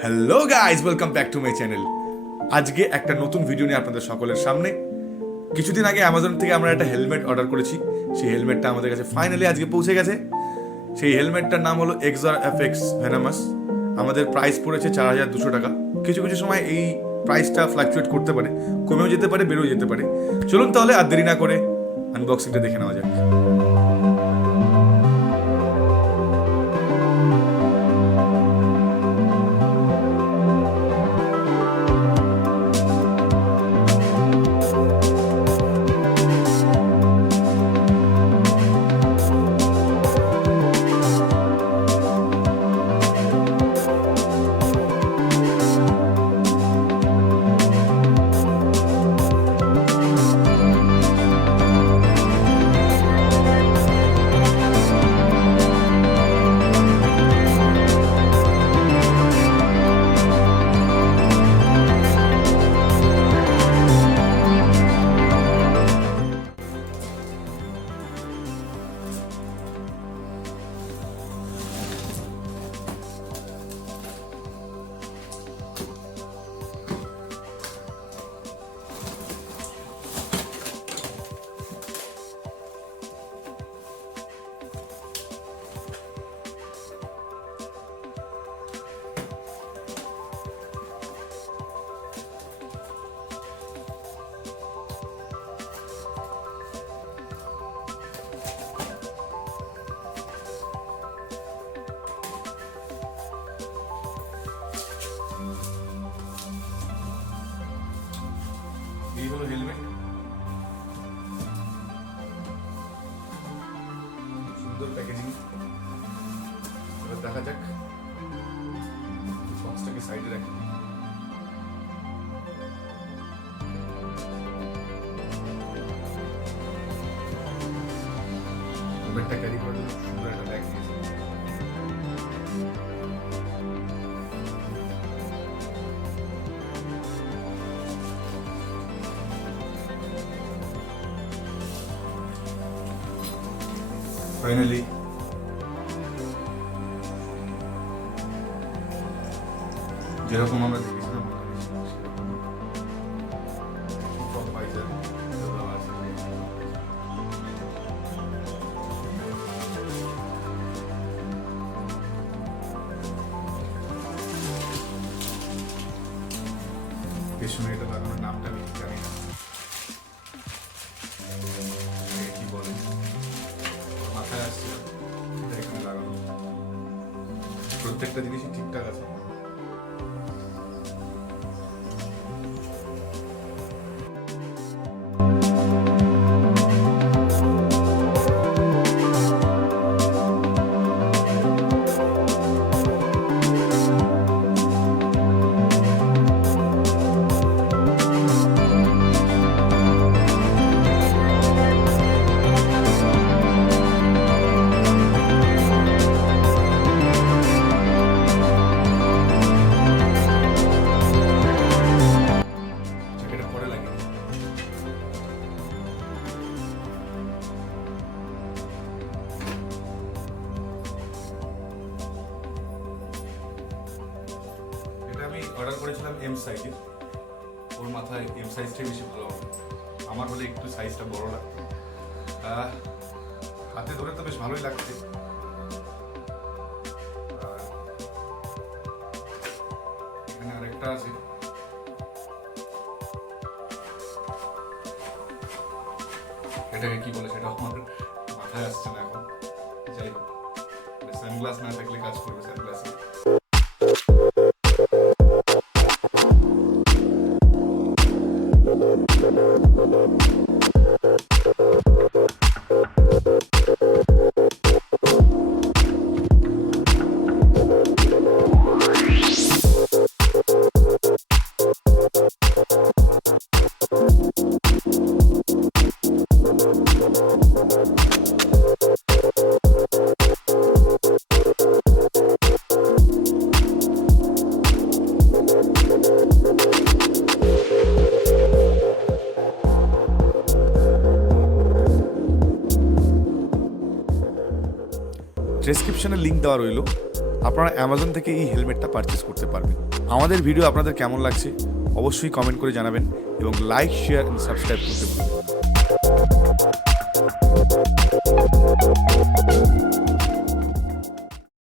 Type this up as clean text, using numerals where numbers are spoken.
Hello guys, welcome back to my channel. আজকে একটা নতুন ভিডিও নিয়ে আপনাদের সকলের সামনে। কিছুদিন আগে অ্যামাজন থেকে আমরা একটা হেলমেট অর্ডার করেছি। সেই হেলমেটটা আমাদের কাছে ফাইনালি আজকে পৌঁছে গেছে। সেই হেলমেটটার নাম হলো এক্সর এফএক্স ভেনামাস। আমাদের প্রাইস পড়েছে 4200 টাকা। কিছু কিছু সময় এই প্রাইসটা ফ্লাকচুয়েট করতে পারে, কমেও যেতে পারে, বেড়েও যেতে পারে। চলুন তাহলে আর দেরি না করে আনবক্সিংটা দেখে নেওয়া যাক। এই হলো হেলমেট, সুন্দর প্যাকেজিং। এবার দেখা যাক, বক্সটাকে সাইডে রাখি। হেলমেটটা ক্যারি করার জন্য সুন্দর একটা ব্যাগ দিয়েছে। ফাইনালি যেরকম আমরা দেখেছিলাম পেছনে এটা লাগানোর নামটা আমি জানি না, কি বলে, মাথায় আসছে এটা এখানে লাগানো। প্রত্যেকটা জিনিসই ঠিকঠাক আছে। আমি অর্ডার করেছিলাম এম সাইজের। ওর মাথায় এম সাইজটাই বেশি ভালো হবে, আমার হলে একটু সাইজটা বড় লাগতো। হাতে ধরে তো বেশ ভালোই লাগছে। এখানে আরেকটা আছে, এটাকে কি বলে সেটা আমার মাথায় আসছে না এখন। যাই হোক, সানগ্লাস না থাকলে কাজ করবে সানগ্লাসে। ডেসক্রিপশনে লিঙ্ক দেওয়া রইল, আপনারা অ্যামাজন থেকে এই হেলমেটটা পারচেস করতে পারবেন। আমাদের ভিডিও আপনাদের কেমন লাগছে অবশ্যই কমেন্ট করে জানাবেন এবং লাইক, শেয়ার এন্ড সাবস্ক্রাইব করতে ভুলবেন না।